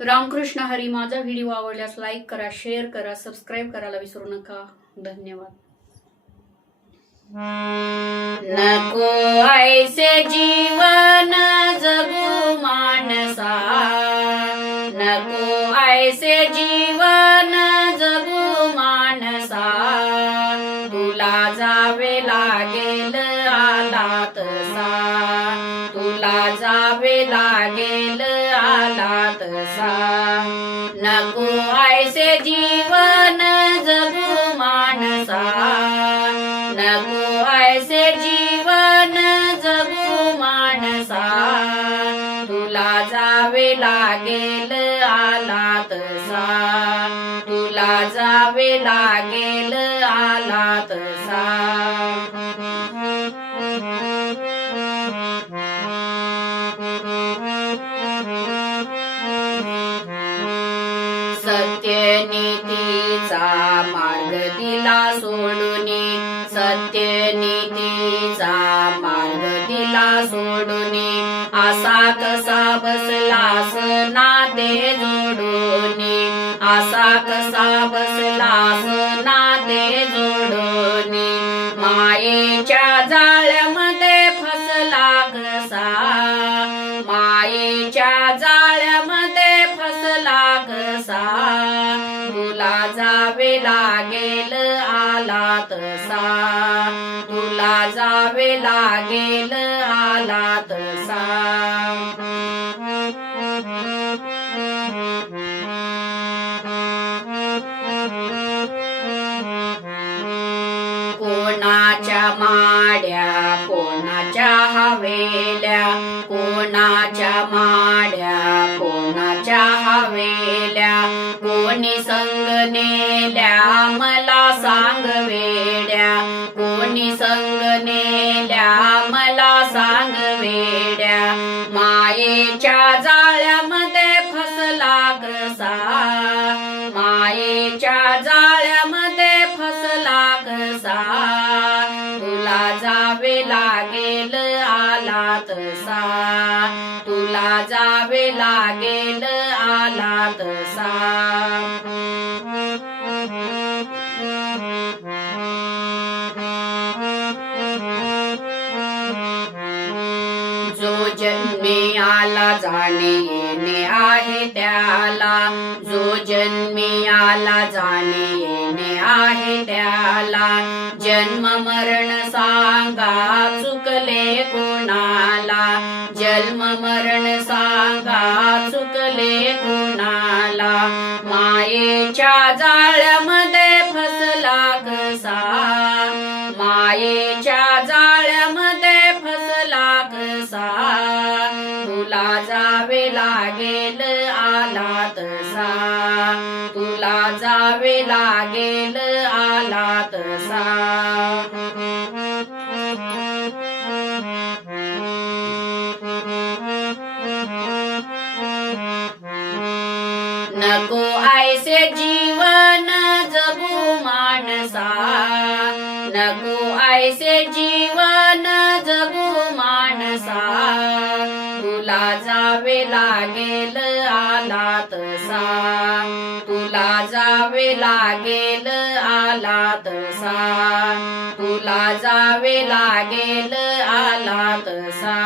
रामकृष्ण हरी. माझा व्हिडिओ आवडल्यास लाईक करा, शेअर करा, सबस्क्राईब करायला विसरू नका. धन्यवाद. नको ऐसे जीवन जगू मानसा, नको ऐसे जीवन जगू मानसा, तुला जावे लागेल आला तसा, तुला जावे लागेल आला तसा. नको ऐसे जीवन जगू मानसा, नको ऐसे जीवन जगू मानसा, तुला जावे लागेल आला तसा, तुला जावे लागेल आला तसा. सत्यनीतीचा मार्ग दिला सोडूनी, सत्यनीतीचा मार्ग दिला सोडूनी, असा कसा बसलास नाते जोडूनी, असा कसा बसलास नाते जोडूनी, मायेच्या जाळ्यामध्ये फसला कसा, मायेच्या जाळ्यामध्ये फसला कसा, तुला जावे लागेल आला तसा, तुला जावे लागेल आला तसा. कोणाच्या माड्या कोणाच्या हवेल्या, कोणाच्या माड्या कोणाच्या हवेल्या, कोणी संग नेल्या मला सांग वेड्या, कोणी संग नेल्या मला सांग वेड्या, मायेच्या जाळ्यामध्ये फसला कसा, मायेच्या जाळ्यामध्ये फसला कसा, तुला जावे लागेल आला तसा, तुला जावे लागेल आला तसा. जो जन्मी आला जाणे येणे आहे त्याला, जो जन्मी आला जाणे येणे आहे त्याला, जन्म मरण सांगा चुकले कोणाला, जन्म मरण सांगा चुकले कोणाला, मायेच्या जाळ्यामध्ये फसला कसा, मायेच्या जाळ्यामध्ये फसला कसा, तुला जावे लागेल आला तसा, तुला जावे लागेल आला तसा. नको ऐसे जीवन जगू मानसा, नको ऐसे जीवन जगू मानसा, तुला जावे लागेल आला तसा, तुला जावे लागेल आला तसा, तुला जावे लागेल आला तसा.